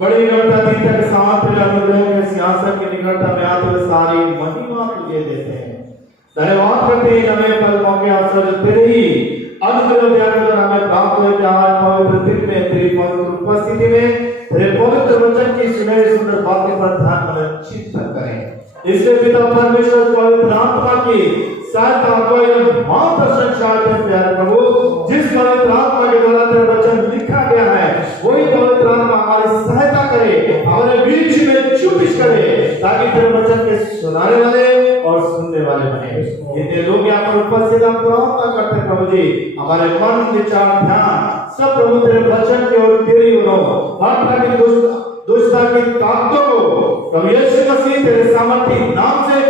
बड़ी नम्रता तक साथ अनुग्रह के सिंहासन के निकटता में आकर सारी महिमा तुझे देते हैं। धन्यवाद करते हैं हमें पल मौके अवसर तेरे ही अनुग्रह द्वारा हमें प्राप्त हुए आज पवित्र दिन में तेरी पवित्र उपस्थिति में तेरे पवित्र वचन की सुनहरी सुंदर बातें पर ध्यान मन चिंतन करें। इससे पिता परमेश्वर पवित्र आत्मा की सहायता अगुवाई मार्गदर्शन चाहते हैं प्यारे प्रभु। जिस पवित्र आत्मा के द्वारा तेरा वचन लिखा गया है वही पवित्र आत्मा हमारी सहायता करे, हमारे बीच में चुपिश करे, ताकि तेरे वचन के सुनाने वाले और सुनने वाले बने। जितने लोग यहाँ पर उपस्थित हम प्रार्थना करते हैं प्रभु जी, हमारे मन विचार ध्यान सब प्रभु तेरे वचन की ओर तेरी ओर हो। हर तरह की दुष्टता की ताकतों को प्रभु यीशु मसीह तेरे सामर्थी नाम से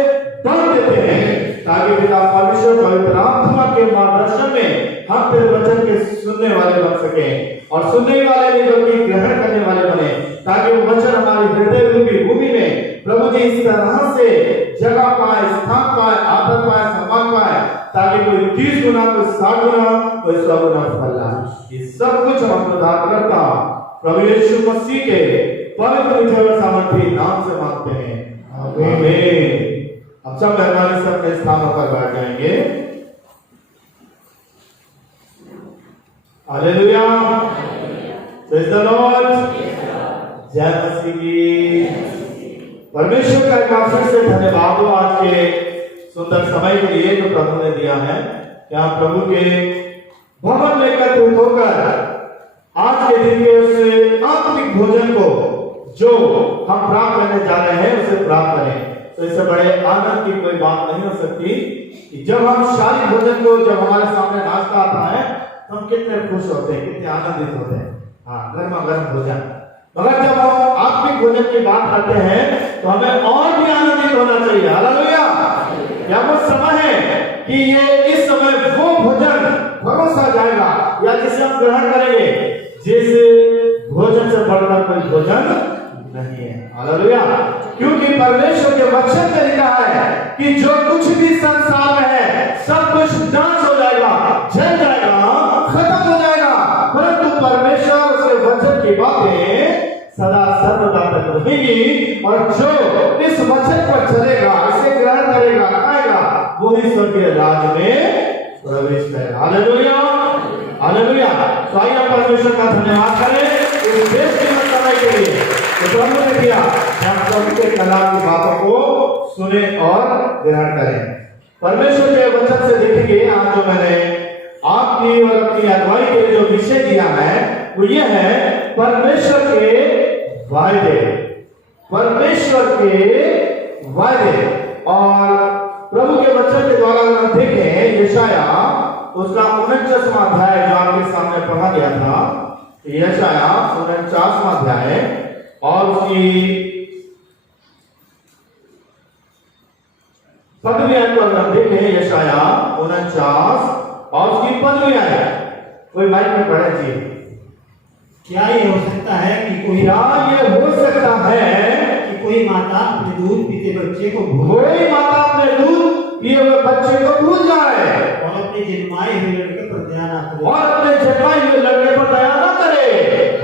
तोड़ देते हैं, ताकि पिता परमेश्वर पवित्र आत्मा के मार्गदर्शन में हम तेरे वचन के सुनने वाले बन सके और सुनने वाले भी ग्रहण करने वाले बने, ताकि वो वचन हमारी हृदय रूपी भूमि में प्रभु जी इस तरह से जगह पाए, स्थान पाए, आदर पाए, सम्मान पाए, ताकि कोई 30 गुना, कोई 60 गुना, कोई 100 गुना फल लाए। ये सब कुछ हम प्रदान करता प्रभु यीशु मसीह के पवित्र और सामर्थी नाम से मांगते हैं, आमीन। अब सब मेहरबानी से अपने स्थानों पर बैठ जाएंगे। हालेलुया, प्रेज़ द लॉर्ड, जय मसीह की। परमेश्वर का एक बार फिर से धन्यवाद हो आज के सुंदर समय के लिए जो प्रभु ने दिया है। क्या प्रभु के भवन में एकत्रित होकर आज के दिन के उस आत्मिक भोजन को जो हम प्राप्त करने जा रहे हैं उसे प्राप्त करें। तो इससे बड़े आनंद की कोई बात नहीं हो सकती कि जब हम शाही भोजन को, जब हमारे सामने नाश्ता आता है तो हम कितने खुश होते हैं, कितने आनंदित होते हैं। हाँ, गर्मा गर्म भोजन। मगर जब हम आत्मिक भोजन की बात करते हैं तो हमें और भी आनंदित होना चाहिए। हालेलुया। क्या वो समय कि ये इस समय वो भोजन भरोसा जाएगा या जिसे हम ग्रहण करेंगे, जिस भोजन से बढ़कर कोई भोजन नहीं है। हालेलुया। क्योंकि परमेश्वर के वचन में लिखा है कि जो कुछ भी संसार में है सब कुछ नाश हो जाएगा, जल जाएगा, खत्म हो जाएगा, परंतु परमेश्वर उसके वचन की बातें सदा सर्वदा तक रहेगी। और जो इस वचन पर चलेगा, इसे ग्रहण करेगा, खाएगा, वो ईश्वर के राज में प्रवेश करेगा। Hallelujah, hallelujah. तो आइए हम परमेश्वर का धन्यवाद करें इस देश के समय के लिए तो प्रभु ने किया हम प्रभु के कलाम की बातों को सुने और ग्रहण करें। परमेश्वर के वचन से देखेंगे आज जो मैंने आपकी और अपनी अगुवाई के लिए जो विषय दिया है वो ये है परमेश्वर के वायदे, परमेश्वर के वायदे। और प्रभु के वचन के द्वारा अगर हम देखें यशाया उसका 49वां अध्याय जो आपके सामने पढ़ा गया था, यशाया 49वां अध्याय और उसकी 15वीं आयत को अगर हम देखें यशाया 49 और उसकी 15वीं आयत, कोई माइक में पढ़े जी। क्या ये हो सकता है कि कोई कोई माता अपने दूध पीते बच्चे को भूल पिए हुए बच्चे को भूल जाए और अपने जन्माए हुए लड़के पर दया ना करे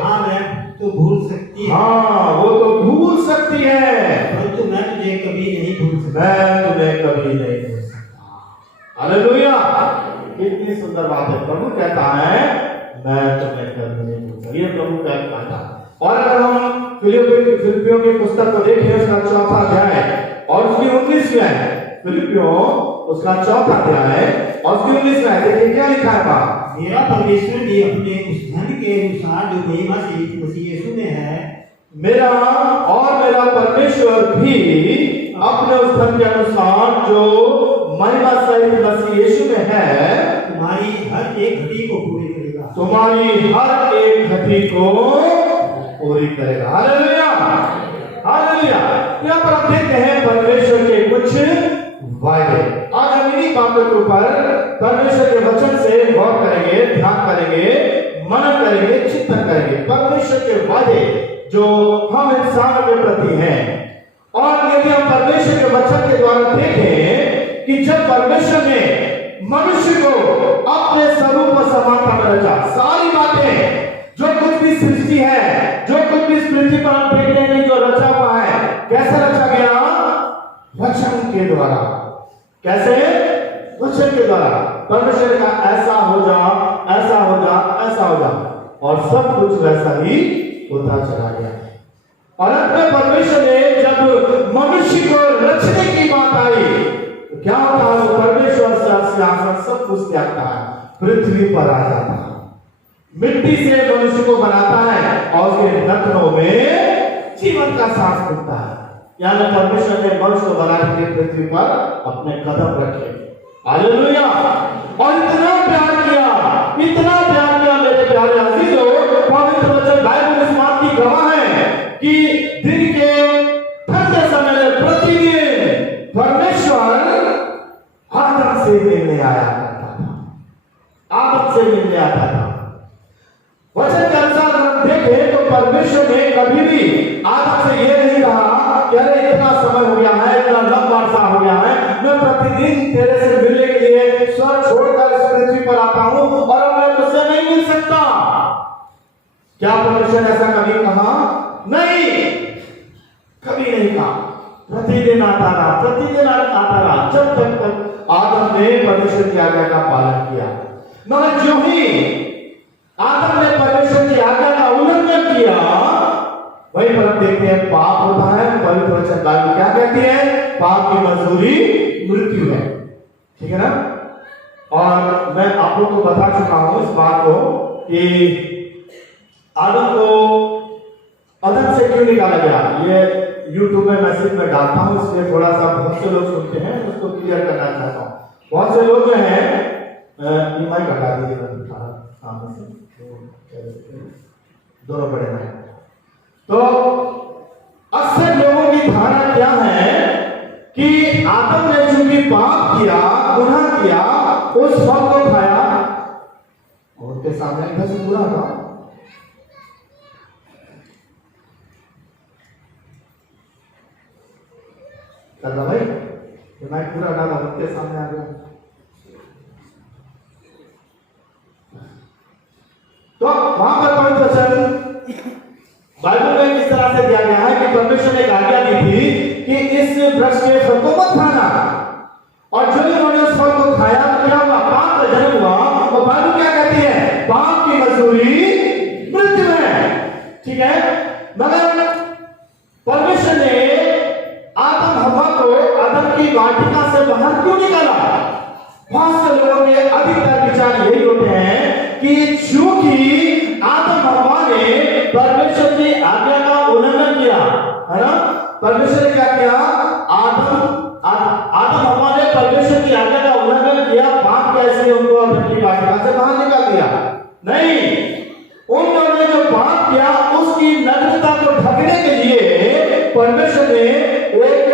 हाँ मैं तो भूल सकती है, हाँ वो तो भूल सकती है, परंतु मैं तुझे कभी नहीं भूल सकता। मैं तुम्हें कभी नहीं भूल सकता। हालेलुया। कितनी सुंदर बात है। प्रभु कहता है मैं तुम्हें कभी नहीं भूल सकता। ये प्रभु का कहता है। और अगर हम फिलिपियों की पुस्तक को देखें उसका 4वां अध्याय और उसकी 19वीं आयत, फिलिपियों उसका 4वां अध्याय और उसकी 19वीं आयत, देखिए क्या लिखा है वहां। मेरा परमेश्वर भी अपने उस धन के अनुसार जो महिमा से मसीह यीशु में है, मेरा परमेश्वर भी अपने उस धन के अनुसार जो महिमा सहित मसीह यीशु में है तुम्हारी हर एक घटी को पूरी करेगा, तुम्हारी हर एक घटी को पूरी करेगा। Hallelujah, hallelujah. यहाँ पर हम देखते हैं परमेश्वर के कुछ वायदे। आज हम इन्हीं बातों के ऊपर परमेश्वर के वचन से गौर करेंगे, ध्यान करेंगे, मनन करेंगे, चिंतन करेंगे। परमेश्वर के वायदे जो हम इंसानों के प्रति हैं। और यदि हम परमेश्वर के वचन के द्वारा देखें कि जब परमेश्वर ने मनुष्य को अपने स्वरूप और समानता में रचा, सारी बातें जो कुछ भी सृष्टि है, जो कुछ भी पृथ्वी पर हम देखते हैं जो रचा हुआ है, कैसे रचा गया? वचन के द्वारा। कैसे? वचन के द्वारा। परमेश्वर का ऐसा हो जा, ऐसा हो जा, ऐसा हो जा, और सब कुछ वैसा ही होता चला गया। और अंत में परमेश्वर ने जब मनुष्य को रचने की बात आई तो क्या होता है? परमेश्वर सिंहासन सब कुछ त्यागता है, पृथ्वी पर आ जाता है, मिट्टी से मनुष्य को बनाता है और उसके नथनों में जीवन का सांस फूकता है। यानी परमेश्वर ने मनुष्य को बनाने के लिए पृथ्वी पर अपने कदम रखे। हालेलुया। और इतना प्यार किया मेरे प्यारे अजीजों, पवित्र वचन बाइबल इस बात की गवाह है कि दिन के ठंडे समय में प्रतिदिन परमेश्वर आदम से मिलने आया करता था, आदम से मिलने आता था। वचन के अनुसार हम देखें तो परमेश्वर ने कभी भी आदम से यह नहीं कहा कि अरे इतना समय हो गया है, इतना लंबा अरसा हो गया है, मैं प्रतिदिन तेरे से मिलने के लिए स्वर्ग छोड़कर इस पृथ्वी पर आता हूं और अब मैं तुझसे नहीं मिल सकता। क्या परमेश्वर ने ऐसा कभी कहा? नहीं, कभी नहीं कहा। प्रतिदिन आता रहा जब तक आदम ने परमेश्वर की आज्ञा का पालन किया। मगर जो ही आदम ने परमेश्वर की आज्ञा का उल्लंघन किया, वहीं पर हम देखते हैं पाप होता है। पवित्र वचन बाइबल क्या कहती है? पाप की मजदूरी मृत्यु है। ठीक है ना? और मैं आप लोगों को बता चुका हूं इस बात को कि आदम को अदन से क्यों निकाला गया। ये YouTube में मैसेज में डालता हूं, इसलिए थोड़ा सा बहुत से लोग सुनते हैं, उसको क्लियर करना चाहता हूं। बहुत से लोग जो हैं ईमाई हटा दीजिए सामने से, दोनों बड़े हैं। तो अक्सर लोगों की धारणा क्या है कि आदम ने चूंकि पाप किया, गुनाह किया, उस फल को खाया, और उनके सामने इधर से बुरा था। करना भाई, मैं पूरा डाला उनके सामने आ गया। तो वहां पर पवित्र वचन बाइबल में इस तरह से दिया गया है कि परमेश्वर ने आज्ञा दी थी कि इस वृक्ष के फल को मत खाना, और जो उन्होंने उस फल को खाया तो क्या हुआ? पाप का जन्म हुआ। और बाइबल क्या कहती है? पाप की मजदूरी मृत्यु है। ठीक है, मगर परमेश्वर ने आदम हव्वा को अदन की वाटिका से बाहर क्यों निकाला? बहुत से लोगों के अधिकतर विचार यही होते हैं कि चूंकि आदम हव्वा ने परमेश्वर की आज्ञा का उल्लंघन किया, है ना? परमेश्वर ने क्या किया? आदम हव्वा ने परमेश्वर की आज्ञा का उल्लंघन किया, पाप कैसे उनको अदन की वाटिका से बाहर निकाल दिया? नहीं, उन लोगों ने जो पाप किया उसकी नग्नता को ढकने के लिए परमेश्वर ने एक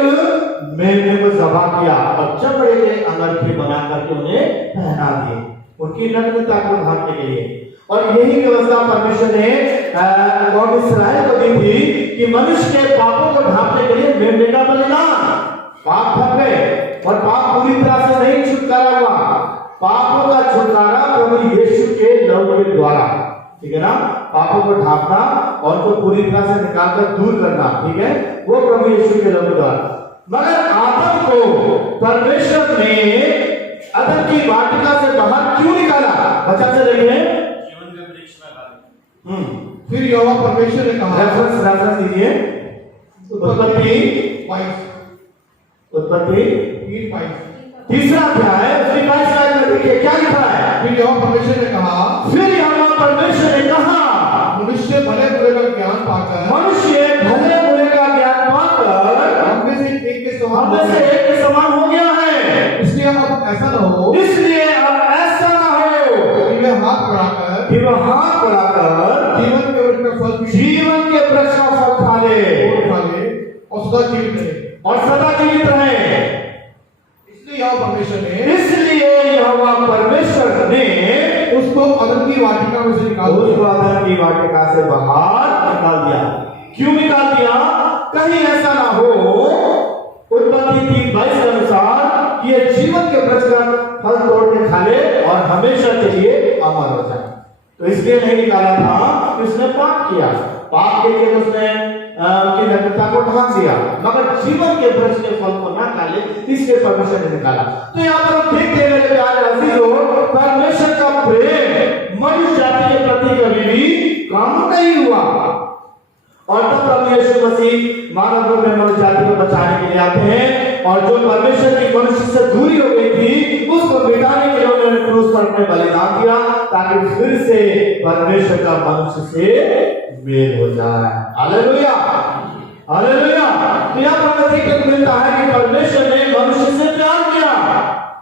मेमने को ज़बह किया और चमड़े के अंगरखे बना करके उन्हें पहना दिए, उनकी नग्नता को ढकने के लिए। और यही व्यवस्था परमेश्वर ने कौम इस्राएल को दी थी कि मनुष्य के पापों को ढांपने के लिए मेमने का बलिदान। पाप ढक गए और पाप पूरी तरह से नहीं छुटकारा हुआ। पापों का छुटकारा प्रभु यीशु के लहू के द्वारा, ठीक है ना? पापों को ढांपना और उनको पूरी तरह से निकालकर दूर करना, ठीक है, वो प्रभु यीशु के लहू के द्वारा। मगर आदम को परमेश्वर ने अदन की वाटिका से बाहर क्यों निकाला? वचन से देखिए, जीवन के वृक्ष में डाला। फिर यहोवा परमेश्वर ने कहा, रेफरेंस दीजिए, उत्पत्ति 3:22 तीसरा अध्याय उसकी 22 आयत में देखिए क्या लिखा है। फिर यहोवा परमेश्वर ने कहा, फिर यहोवा परमेश्वर ने कहा, मनुष्य भले बुरे का ज्ञान पाकर हममें से एक के समान हो गया है। इसलिए अब ऐसा न हो कि वह हाथ बढ़ाकर जीवन के वृक्ष का फल खा ले और सदा जीवित रहे। इसलिए यहोवा परमेश्वर ने उसको अदन की वाटिका में से अदन की वाटिका से बाहर निकाल दिया। क्यों निकाल दिया? कहीं ऐसा ना हो उत्पत्ति 3:22 के अनुसार कि ये जीवन के वृक्ष का फल तोड़ के खा ले और हमेशा के लिए अमर हो जाए। तो इसलिए नहीं निकाला था कि उसने पाप किया, पाप के लिए उसने की नग्नता को ढांक दिया, मगर जीवन के वृक्ष के फल को ना खा ले, इसलिए परमेश्वर ने निकाला। तो यहाँ पर हम देखते हैं मेरे प्यारे अजीजों, परमेश्वर का प्रेम मनुष्य जाति के प्रति कभी भी कम नहीं हुआ। और तब प्रभु यीशु मसीह मानव रूप में मनुष्य जाति को बचाने के लिए आते हैं, और जो परमेश्वर की मनुष्य से दूरी हो गई थी उसको मिटाने के लिए उन्होंने क्रूस पर अपने बलिदान दिया, ताकि फिर से परमेश्वर का मनुष्य से मेल हो जाए। Hallelujah, hallelujah. तो यहाँ पर हमें देखने को मिलता है कि परमेश्वर ने मनुष्य से प्यार किया,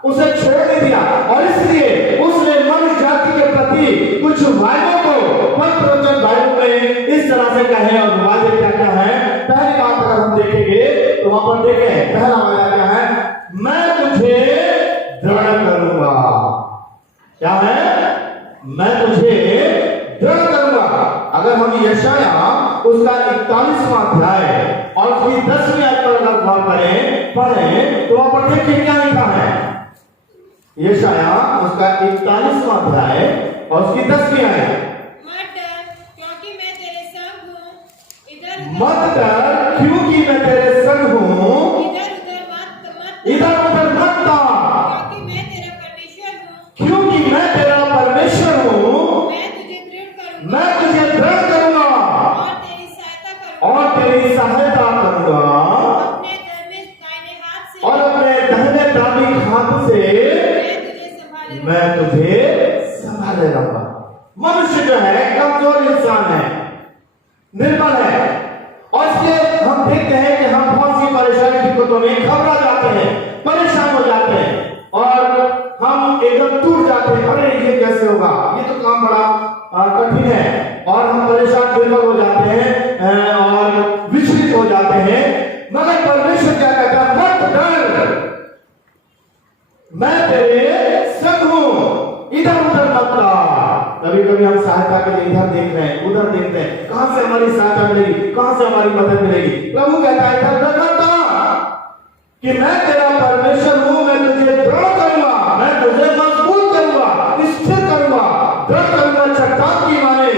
उसे छोड़ नहीं दिया, और इसलिए उसने मनुष्य जाति के प्रति कुछ वायदों को पवित्र वचन बाइबल में इस तरह से कहे। और वायदे क्या क्या है? पहली बात अगर हम देखेंगे तो वहां पर देखें, पहला वायदा क्या है? मैं तुझे दृढ़ करूंगा। क्या है? मैं तुझे दृढ़ करूंगा। अगर हम यशाया उसका 41वां अध्याय और उसकी 10वीं आयत पर अगर गौर करें, पढ़ें, तो वहां पर देखिए क्या लिखा है। यशाया उसका 41वां अध्याय और उसकी 10वीं आयत। मत डर क्योंकि मैं तेरे संग हूँ, मत डर क्योंकि मैं तेरे संग हूँ, इधर उधर मत दौड़, क्योंकि मैं तेरा परमेश्वर हूँ। मैं तुझे दृढ़ करूंगा और तेरी सहायता करूंगा, और अपने दाहिने दाहिने हाथ से मैं तुझे संभाले रहूंगा। मनुष्य जो है कमजोर इंसान है, निर्बल है, और इसलिए हम देखते हैं कि हम बहुत सी परेशानी दिक्कतों में घबरा जाते हैं, परेशान हो जाते हैं, और हम एकदम टूट जाते हैं। अरे ये कैसे होगा, ये तो काम बड़ा कठिन है, और हम परेशान निर्भर हो जाते हैं और विचलित हो जाते हैं। मगर परमेश्वर क्या कहता है? मत डर, मैं तेरे मददगार। कभी कभी हम सहायता के लिए इधर देख रहे हैं, उधर देख रहे हैं, कहां से हमारी सहायता मिलेगी, कहां से हमारी मदद मिलेगी। प्रभु कहता है इधर करता कि मैं तेरा परमेश्वर हूं, मैं तुझे दृढ़ करूंगा, मैं तुझे मजबूत करूंगा, स्थिर करूंगा, दृढ़ करूंगा चट्टान की माने,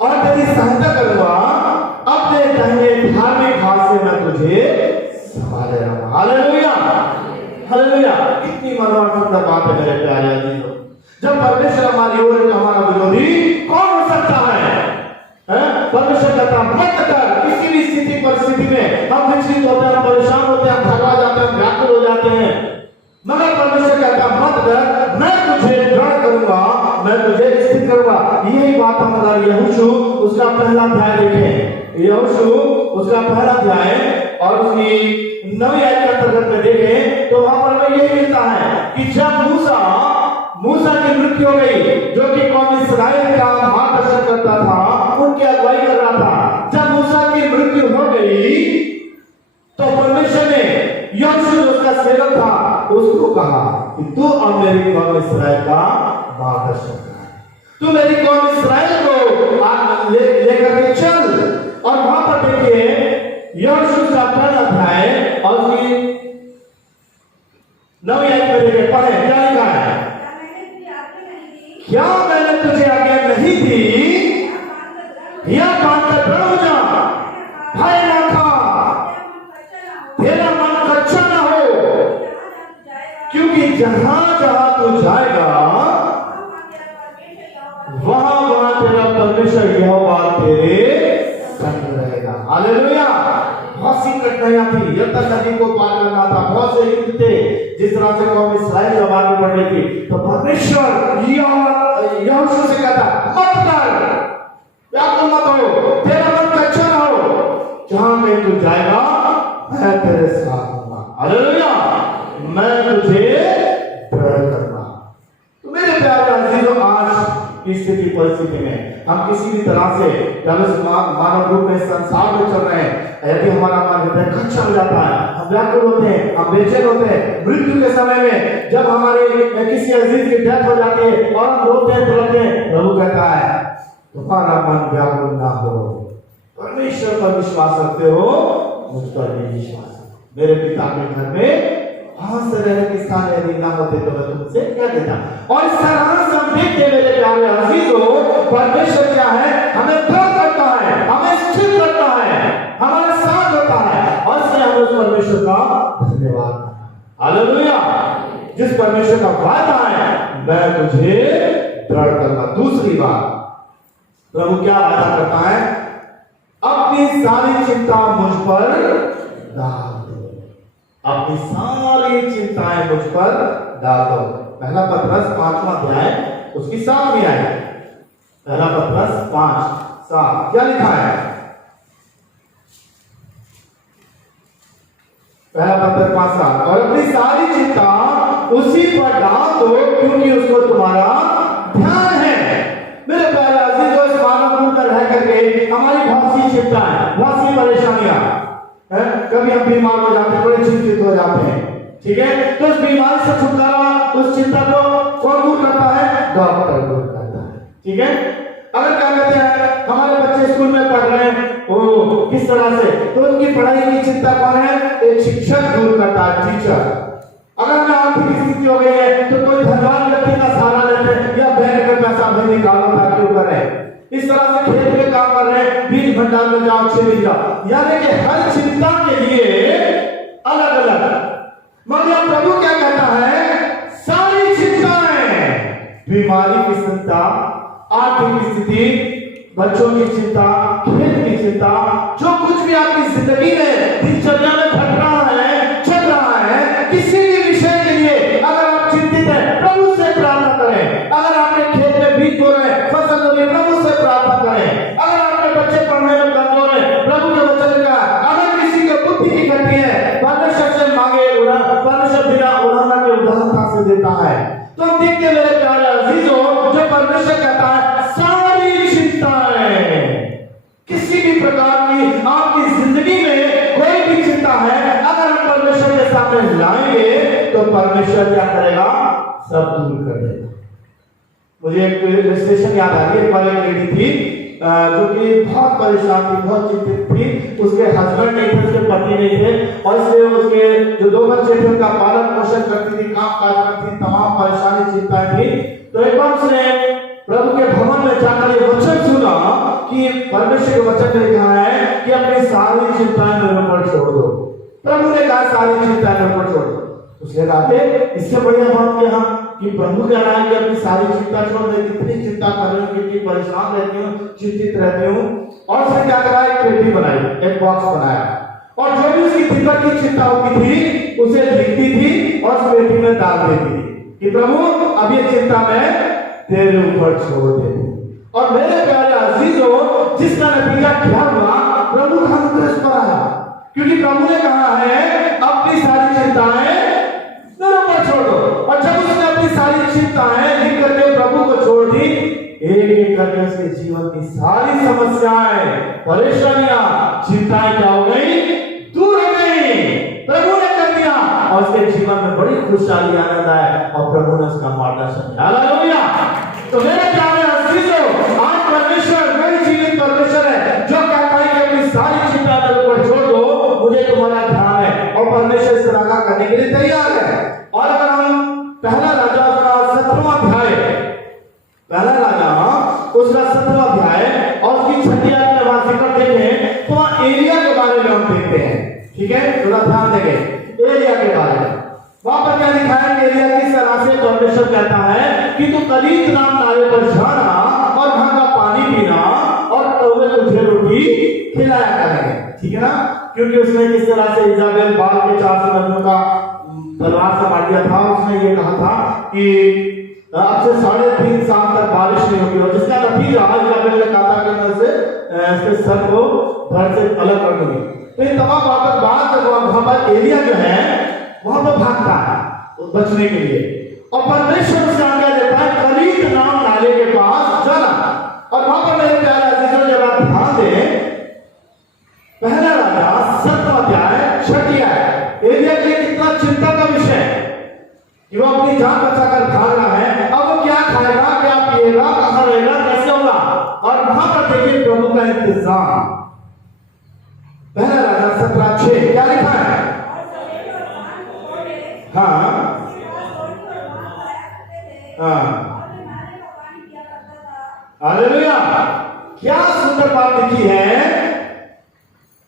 और तेरी सहायता करूंगा। अपने दाहिने धार्मिक हाथ से मैं तुझे संभाले रहूंगा। Hallelujah, hallelujah. कितनी मनोहर सुंदर बात है मेरे प्यारे अजीजों। जब परमेश्वर हमारी ओर है तो हमारा विरोधी कौन हो सकता है? परमेश्वर कहता मत कर। किसी भी स्थिति परिस्थिति में हम विचलित होते हैं, परेशान होते हैं, घबरा जाते हैं, व्याकुल हो जाते हैं, मगर परमेश्वर कहता मत कर, मैं तुझे दृढ़ करूंगा, मैं तुझे स्थिर करूंगा। यही बात हम अगर यहोशू उसका पहला अध्याय देखें, यहोशू उसका पहला अध्याय और उसकी 9वीं आयत के अंतर्गत में देखें तो वहां पर हमें यही मिलता है कि जब मूसा की मृत्यु हो गई, जो कि कौम इस्राएल का मार्गदर्शन करता था, उनकी अगुवाई कर रहा था, जब मूसा की मृत्यु हो गई तो परमेश्वर ने यहोशू उसका सेवक था उसको कहा कि तू अब मेरी कौम इस्राएल का मार्गदर्शन कर, तू मेरी कौम इस्राएल को लेकर के चल। और वहां पर देखिए यहोशू का पहला अध्याय और उसकी 9वीं आयत में देखिए, पढ़े क्या लिखा है? क्या मैंने तुझे आज्ञा नहीं दी? या बांधकर दृढ़ हो जा, भय ना खा, तेरा मन कच्चा ना हो, क्योंकि जहां जहां तू जाएगा वहां वहां तेरा परमेश्वर यहोवा तेरे संग रहेगा। हालेलुया। बहुत सी कठिनाइयां थी, यरदन नदी को पार करना था, बहुत से युद्ध थे, जिस तरह से कौम इस्राएल जब आगे बढ़ रही थी तो परमेश्वर यहोशू से कहता मत कर, व्याकुल मत हो, तेरा मन कच्चा ना हो, जहां में तू जाएगा मैं तेरे साथ हूंगा। हालेलुया। मैं तुझे दृढ़ करूंगा। तो मेरे प्यारे अजीजों, आज की स्थिति परिस्थिति में हम किसी भी तरह से जब इस मानव रूप में संसार में चल रहे हैं, यदि हमारा मन हृदय कच्चा हो जाता है, हम व्याकुल होते हैं, हम बेचैन होते हैं, मृत्यु के समय में जब हमारे किसी अजीज की डेथ हो जाती है और हम रोते हैं, तड़पते हैं, प्रभु कहता है तुम्हारा मन व्याकुल ना हो, परमेश्वर पर विश्वास रखते हो, मुझ पर भी विश्वास। मेरे पिता के घर में बहुत से रहने के स्थान यदि ना होते तो मैं तुमसे क्या देता। और इस तरह से हम देखते मेरे प्यारे अजीजों, परमेश्वर क्या है, हमें दृढ़ करता है, हमें स्थिर करता है, हमारे साथ होता है, और इसलिए हमें उस परमेश्वर का धन्यवाद। हालेलुया। जिस परमेश्वर का वादा है मैं तुझे दृढ़ करूंगा। दूसरी बात, प्रभु क्या वादा करता है? अपनी सारी चिंता मुझ पर डाल दो, अपनी सारी चिंताएं मुझ पर डाल दो। पहला पत्रस 5वां अध्याय उसकी 7वीं आयत, पहला पत्रस 5:7 क्या लिखा है? पहला पत्रस 5:7, और अपनी सारी चिंता उसी पर डाल दो क्योंकि उसको तुम्हारा ध्यान है। मेरे प्यारे अजीजों, इस मानव रूप में रह करके हमारी बहुत सी चिंताएं, बहुत सी परेशानियां, कभी हम बीमार हो जाते हैं, बड़े चिंतित हो जाते हैं, ठीक है, तो उस बीमारी से छुटकारा, उस चिंता को कौन दूर करता है? डॉक्टर दूर करता है, ठीक है। अगर क्या कहते हैं हमारे बच्चे स्कूल में पढ़ रहे हैं, ओ किस तरह से, तो उनकी पढ़ाई की चिंता कौन है? एक शिक्षक दूर करता है, टीचर। अगर हमें आर्थिक स्थिति हो गई है तो कोई धनवान व्यक्ति का सहारा लेते हैं, या बैंक में पैसा भी निकालो ताकि वो करें। इस तरह से खेत में काम कर रहे हैं, बीज भंडार में जाओ, अच्छे बीज जाओ, यानी कि हर चिंता के लिए अलग अलग। मगर प्रभु क्या कहता है? सारी चिंताएं, बीमारी की चिंता, आर्थिक स्थिति, बच्चों की चिंता, खेत की चिंता, जो कुछ भी आपकी जिंदगी में दिनचर्या में घट रहा है, चल रहा है, किसी भी विषय के लिए अगर आप चिंतित हैं, प्रभु से प्रार्थना करें। अगर आपके खेत में बीज बो रहे हैं, फसल हो रही, प्रभु से प्रार्थना करें। अगर आपके बच्चे पढ़ने में कमजोर हैं, प्रभु के वचन का, अगर किसी की बुद्धि की घटी है, परमेश्वर से मांगे, परमेश्वर बिना उड़ाना के उदारता से देता है। तो हम देखते मेरे प्यारे अजीजों, जो परमेश्वर कहता है सारी चिंताएं, किसी भी प्रकार की आपकी जिंदगी में कोई भी चिंता है, अगर हम परमेश्वर के सामने लाएंगे तो परमेश्वर क्या करेगा? सब दूर कर देगा। मुझे एक इलस्ट्रेशन याद आ रही है। एक बार एक लेडी थी जो कि बहुत परेशान थी, बहुत चिंतित थी। उसके हस्बैंड नहीं थे, उसके पति नहीं थे, और इसलिए उसके जो 2 बच्चे थे उनका पालन पोषण करती थी, काम काज करती थी, तमाम परेशानी चिंताएं थी। तो एक बार उसने प्रभु के भवन में जाकर ये वचन सुना कि परमेश्वर के वचन में लिखा है कि अपनी सारी चिंताएं मेरे ऊपर छोड़ दो। प्रभु ने कहा सारी चिंताएं मेरे ऊपर छोड़ दो। उसने कहा इससे बढ़िया बात क्या कि प्रभु कह रहा है कि अपनी सारी चिंता छोड़ दे, कितनी चिंता कर रही हूँ, कितनी परेशान रहती हूँ, चिंतित रहती हूँ। और उसने क्या करा, एक पेटी बनाई, एक बॉक्स बनाया, और जो भी उसकी दिक्कत की चिंता होती थी उसे लिखती थी और उस पेटी में डाल देती थी कि प्रभु अब ये चिंता मैं तेरे ऊपर छोड़ देती हूँ। और मेरे प्यारे अजीजों, जिसका नतीजा क्या हुआ, प्रभु का अनुग्रह पर आया, क्योंकि प्रभु ने कहा है अपनी सारी चिंताएं मेरे ऊपर छोड़ दो। और जब उसने अपनी सारी चिंताएं लिख करके प्रभु को छोड़ दी, एक एक करके उसके जीवन की सारी समस्याएं, परेशानियां, चिंताएं क्या हो गई, दूर हो गई। प्रभु ने कर दिया और उसके जीवन में बड़ी खुशहाली आनंद आया और प्रभु ने उसका मार्गदर्शन किया। हालेलुया। तो मेरे प्यारे अजीजों, आज परमेश्वर वही जीवित परमेश्वर है जो कहता है कि अपनी सारी चिंता मेरे ऊपर छोड़ दो, मुझे तुम्हारा ध्यान है, और परमेश्वर इस तरह का करने के लिए तैयार है। और अगर हम पहला राजा का 17वां अध्याय, पहला राजा उसका 17वां अध्याय और उसकी 6वीं आयत में वहां जिक्र देखें तो वहां एलिया के बारे में हम देखते हैं। ठीक है, थोड़ा ध्यान देंगे एलिया के बारे में। वहां पर क्या लिखा है कि एलिया किस तरह से परमेश्वर कहता है कि तू कलीत नाम नाले पर जाना और वहां का पानी पीना और कौवे तुझे रोटी खिलाया करेंगे। ठीक है ना, क्योंकि उसने किस तरह से इजाबेल बाल के 400 नबियों का तलवार से मार दिया था। उसने ये कहा था कि अब से 3.5 साल तक बारिश नहीं होगी, और जिसका नतीजा इजाबेल ने कहा था कि मैं इसके सर को धड़ से अलग कर दूंगी। तो ये तमाम बातों बाद जब वहां पर एलिया जो है वहां पर भागता है बचने के लिए, और परमेश्वर से आज्ञा देता है कलीत नाम नाले के पास जाना। और वहां पर मेरे प्यारे अजीजों, जब आप ध्यान दें, पहला राजा 7वां अध्याय 6वीं आयत, एलिया के लिए कितना चिंता का विषय कि वो अपनी जान बचाकर भाग रहा है। अब वो क्या खाएगा, क्या पिएगा, कहां रहेगा, कैसे होगा। और वहां पर देखिए प्रभु का इंतजाम। पहला राजा 17:6 क्या लिखा है? हाँ हालेलुया, क्या सुंदर बात लिखी है।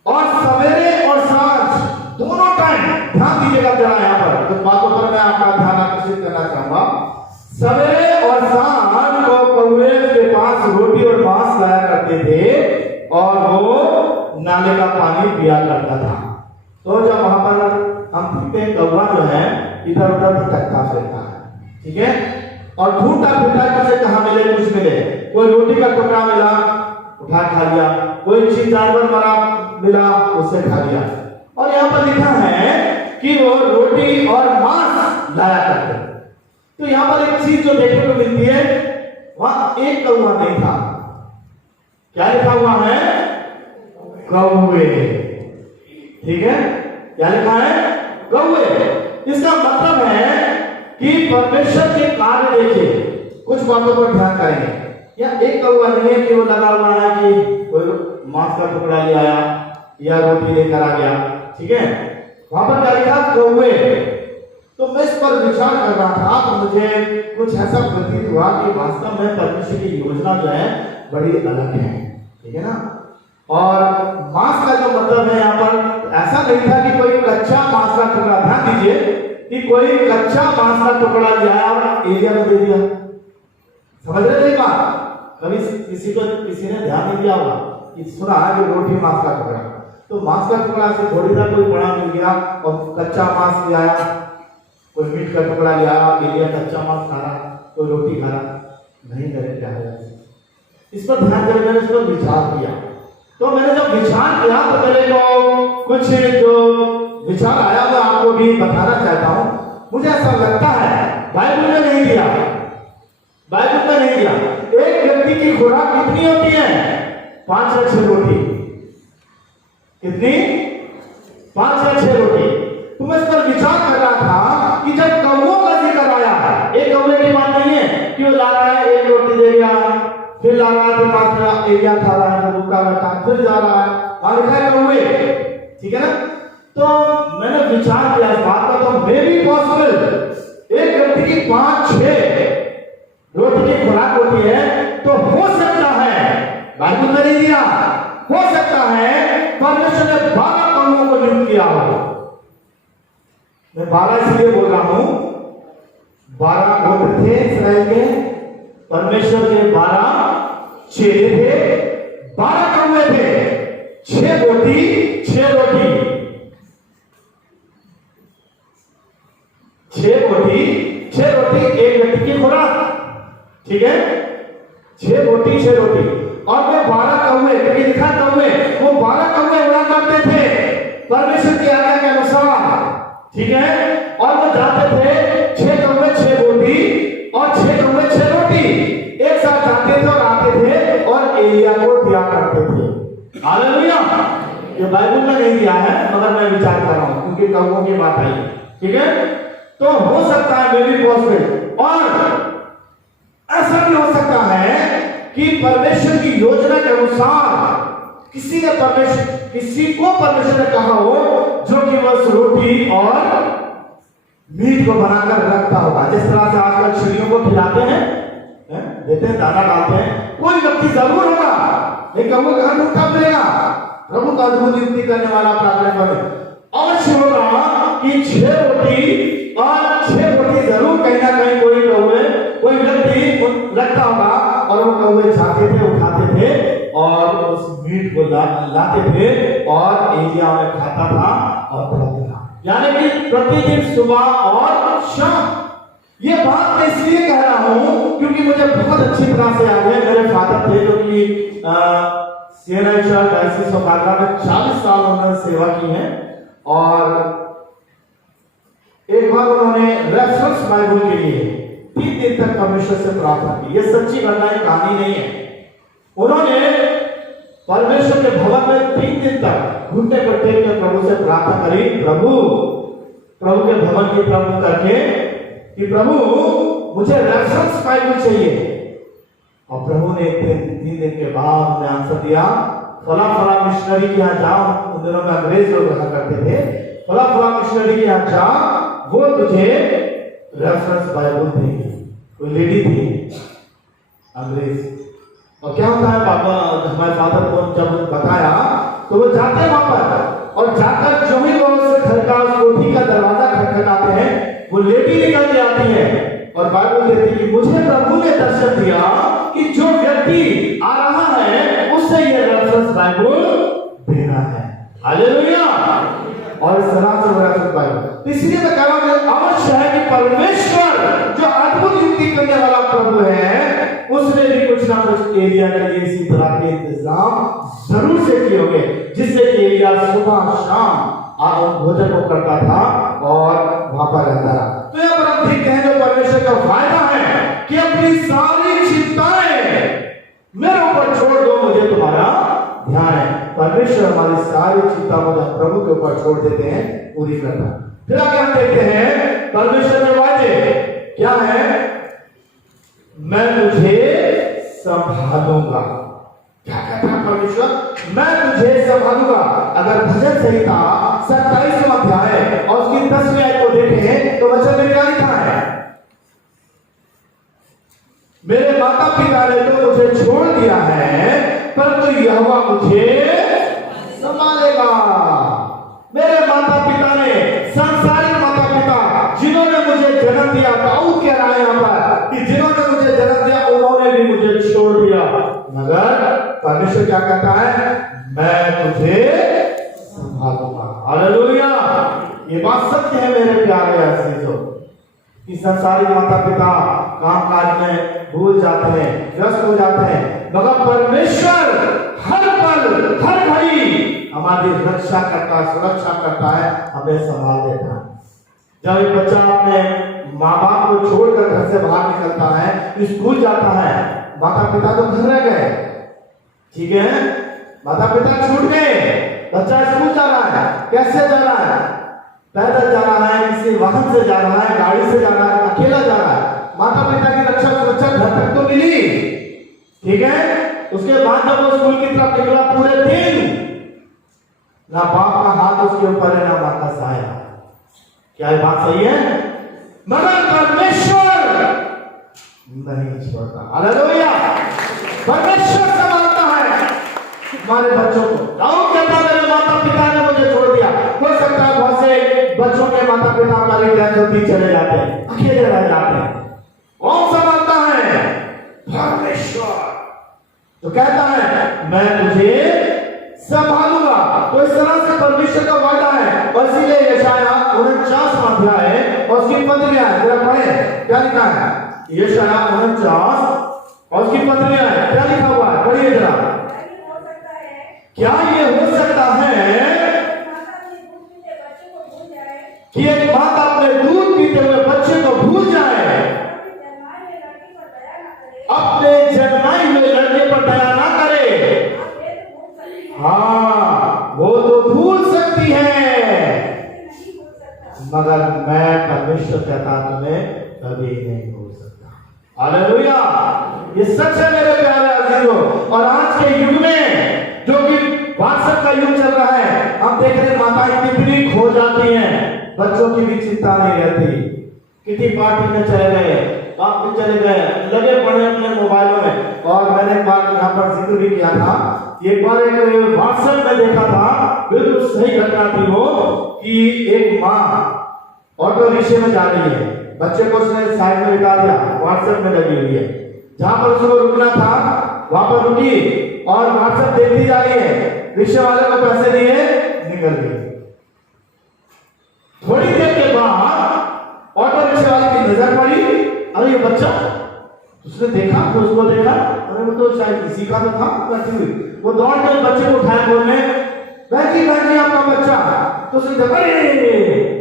और सवेरे और सांझ दोनों टाइम, ध्यान दीजिएगा जरा यहाँ पर कुछ बातों पर मैं आपका ध्यान आकर्षित करना चाहूंगा। सवेरे और सांझ को कौवे के पास रोटी और मांस लाया करते थे और वो नाले का पानी पिया करता था। तो जब वहां पर हम देखते हैं कौवा जो है इधर उधर भटकता फिरता है, ठीक है, और ढूंढता फिरता किसे कहां मिले, कुछ मिले, कोई रोटी का टुकड़ा मिला उठा खा लिया, कोई चीज जानवर मरा मिला उसे खा लिया। और यहाँ पर लिखा है कि वो रोटी और मांस लाया करते। तो यहाँ पर एक चीज जो देखने को मिलती है, वहां एक कौवा नहीं था, क्या लिखा हुआ है, कौवे। ठीक है, क्या लिखा है, कौवे। इसका मतलब है कि परमेश्वर के कार्य देखिए, कुछ बातों पर ध्यान करेंगे। या एक कौवा नहीं है कि वो लगा हुआ है कि कोई मांस का टुकड़ा ले आया या रोटी लेकर आ गया, ठीक है, वहां पर क्या लिखा, कौवे। तो मैं इस पर विचार कर रहा था तो मुझे कुछ ऐसा प्रतीत हुआ कि वास्तव में परमेश्वर की योजना जो है बड़ी अलग है, ठीक है ना। और मांस का जो मतलब है यहाँ पर ऐसा नहीं था कि कोई कच्चा मांस का टुकड़ा, ध्यान दीजिए कि कोई कच्चा मांस का टुकड़ा ले आया और एलिया को दे दिया। समझ रहे थे बात? कभी किसी ने ध्यान नहीं दिया होगा कि सुना कि रोटी मांस का टुकड़ा, तो मांस का टुकड़ा से थोड़ी सा कोई बड़ा मिल गया और कच्चा मांस ले आया, कोई मीट का टुकड़ा ले आया, एलिया कच्चा मांस खा रहा, कोई रोटी खा रहा, नहीं करे क्या है। इस पर ध्यान देकर मैंने इस पर विचार किया। तो मैंने जब विचार किया तो मेरे को कुछ जो विचार आया मैं आपको भी बताना चाहता हूं। मुझे ऐसा लगता है बाइबल में नहीं दिया, बाइबल में नहीं दिया। एक व्यक्ति की खुराक कितनी होती है, 5 या 6 रोटी। कितनी? 5 या 6 रोटी। तो मैं इस पर विचार कर रहा था कि जब कौवों का जिक्र आया, एक कौवे की बात नहीं है कि वो ला रहा है एक खा रहा है, भूखा बैठा फिर जा रहा है, वहां लिखा है कौवे, ठीक है ना। तो मैंने विचार किया इस बात का, तो मे बी पॉसिबल एक व्यक्ति की 5-6 रोटी की खुराक होती है, तो हो सकता है, बाइबल में नहीं दिया, हो सकता है परमेश्वर ने 12 कौवों को नियुक्त किया हो। मैं 12 इसलिए बोल रहा हूं, 12 गोत्र थे इस्राएल के, परमेश्वर के 12 चेले थे, 12 कौवे थे, 6 रोटी 6 रोटी, 6 रोटी 6 रोटी एक व्यक्ति की खुराक, ठीक है, 6 रोटी 6 रोटी। और वो 12 कौवे, क्योंकि लिखा कौवे, वो 12 कौवे उड़ा करते थे परमेश्वर की आज्ञा के अनुसार, ठीक है। और वो जाते थे 6 कौवे 6 रोटी और 6 कौवे 6 रोटी एक साथ जाते थे और आते थे और एलिया को दिया करते थे। हालेलुया। ये बाइबल में नहीं दिया है, मगर मैं विचार कर रहा हूं क्योंकि कौवों की बात आई, ठीक है। तो हो सकता है मे बी पॉसिबल, और ऐसा भी हो सकता है कि परमेश्वर की योजना के अनुसार किसी को परमेश्वर ने कहा हो जो कि बस रोटी और मीट को बनाकर रखता होगा। जिस तरह से आजकल चिड़ियों को खिलाते हैं, देते हैं, दाना डालते हैं, कोई व्यक्ति जरूर होगा, एक कौवे का घर ढूंढता मिलेगा, प्रभु का अद्भुत युक्ति करने वाला प्रार्थना करें। अवश्य होगा कि 6 रोटी और 6 रोटी जरूर कहीं ना कहीं कोई व्यक्ति रखता होगा, और वो कौवे जाते थे, उठाते थे और उस मीट को लाते थे और एलिया में खाता था और तड़पता था, यानी कि प्रतिदिन सुबह और शाम। ये बात मैं इसलिए कह रहा हूं क्योंकि मुझे बहुत अच्छी तरह से याद है, मेरे फादर थे जो कि CNI church diocese of Agra में 40 साल उन्होंने सेवा की है, और एक बार उन्होंने रेफरेंस बाइबल के लिए 3 दिन तक परमेश्वर से प्रार्थना की। ये सच्ची घटना है, कहानी नहीं है। उन्होंने परमेश्वर के भवन में 3 दिन तक घुटने पर टेक कर प्रभु से प्रार्थना करी, प्रभु के भवन की तरफ करके कि प्रभु मुझे रेफरेंस बाइबल चाहिए। और प्रभु ने 3 दिन के बाद उन्हें आंसर दिया, फला मिशनरी के यहाँ जाओ, उन दिनों में अंग्रेज लोग रहा करते थे, फला मिशनरी के यहाँ जा, वो तुझे रेफरेंस बाइबल देगी। कोई लेडी थी अंग्रेज, और क्या होता है, पापा हमारे फादर को जब बताया तो वो जाते हैं वहां पर, और जाकर जो ही वो उस घर का उस कोठी का दरवाजा खटखटाते हैं, वो लेडी निकल के आती है और बाइबल देती है कि मुझे प्रभु ने दर्शन दिया कि जो व्यक्ति आ रहा है उससे ये रेफरेंस बाइबल देना है। हालेलुया। और इस तरह से रेफरेंस बाइबल, इसलिए मैं कह रहा हूं अवश्य है कि परमेश्वर जो अद्भुत युक्ति करने वाला प्रभु है, उसने भी कुछ ना कुछ एलिया के लिए इसी तरह के इंतजाम जरूर से किए होंगे, जिससे कि एलिया सुबह शाम भोजन को करता था और वहां पर रहता रहा। तो यहाँ पर हम देखते हैं जो परमेश्वर का फायदा है कि अपनी सारी चिंताएं मेरे ऊपर छोड़ दो, मुझे तुम्हारा ध्यान है। परमेश्वर हमारी सारी चिंता को प्रभु के ऊपर छोड़ देते हैं, पूरी करना। फिर आगे हम देखते हैं परमेश्वर के वादे क्या है, मैं तुझे संभालूंगा। क्या कहता है परमेश्वर, मैं तुझे संभालूंगा। अगर भजन संहिता 27वां अध्याय और उसकी 10वीं आयत को देखें तो वचन में क्या लिखा है, मेरे माता पिता ने तो मुझे छोड़ दिया है, परंतु यहोवा मुझे संभालेगा। मेरे माता पिता ने, सांसारिक माता पिता जिन्होंने मुझे जन्म दिया, दाऊद कह रहा है यहाँ पर कि जिन्होंने मुझे जन्म दिया उन्होंने भी मुझे छोड़ दिया, मगर परमेश्वर क्या कहता है, मैं तुझे संभालूंगा। हालेलुया। ये बात सत्य है मेरे प्यारे अजीजों, कि संसारिक माता पिता काम काज में भूल जाते हैं, व्यस्त हो जाते हैं, मगर परमेश्वर हर पल हर घड़ी हमारी रक्षा करता है, सुरक्षा करता है, हमें संभाल देता है। जब एक बच्चा अपने माँ बाप को छोड़कर घर से बाहर निकलता है, स्कूल जाता है, माता पिता तो घर रह गए, ठीक है, माता पिता छूट गए, बच्चा स्कूल जा रहा है, कैसे जा रहा है, पैदल जा रहा है, किसी वाहन से जा रहा है, गाड़ी से जा रहा है, अकेला जा रहा है, माता पिता की रक्षा सुरक्षा घर तक तो मिली, ठीक है, उसके बाद जब वो स्कूल की तरफ निकला पूरे दिन ना बाप का हाथ उसके ऊपर है ना मां का साया। क्या ये बात सही है? मगर परमेश्वर नहीं छोड़ता। हालेलुया। परमेश्वर संभालता है हमारे बच्चों को। दाऊद कहता है मेरे माता पिता ने मुझे छोड़ दिया। हो सकता है बहुत से बच्चों के माता पिता का डेथ होती चले जाते हैं, अकेले रह जाते हैं। कौन संभालता है? परमेश्वर। तो कहता है मैं तुझे संभालूंगा। तो इस तरह से परमेश्वर का वादा है। और इसीलिए यशाया 49 अध्याय और उसकी 15 है, जरा पढ़े क्या लिखा है। यशाया 49 और उसकी 15 है, क्या लिखा हुआ है, पढ़िए जरा। क्या ये हो सकता है कि एक माता अपने दूध पीते हुए बच्चे को भूल जाए, अपने जन्माए हुए लड़के पर दया ना करे? हाँ, वो तो भूल सकती है, मगर मैं परमेश्वर कहता तुम्हें कभी नहीं भूल सकता। हालेलुया। ये सच है मेरे प्यारे अजीजों। और आज के युग में जो कि व्हाट्सएप का युग चल रहा है, हम देख रहे हैं माताएं कितनी खो जाती हैं, बच्चों की भी चिंता नहीं रहती। किसी पार्टी में चले गए, बाप में चले गए, लगे पड़े अपने मोबाइलों में। और मैंने एक बार यहाँ पर जिक्र भी किया था, एक बार एक व्हाट्सएप में देखा था, बिल्कुल सही घटना थी वो, कि एक माँ ऑटो रिक्शे में जा रही है, बच्चे को उसने साइड में बिठा दिया, व्हाट्सएप में लगी हुई है। जहां पर उसको रुकना था वहां पर रुकी और व्हाट्सएप देखती जा रही है। रिक्शे वाले को पैसे दिए, निकल गई। थोड़ी देर के बाद ऑटो रिक्शे वाले की नजर पड़ी, अरे ये बच्चा, उसने देखा तो उसको देखा, अरे वो तो शायद किसी का तो था, बैठी हुई। वो दौड़ के बच्चे को उठाए, बोलने बहन जी आपका बच्चा। तो उसने देखा, अरे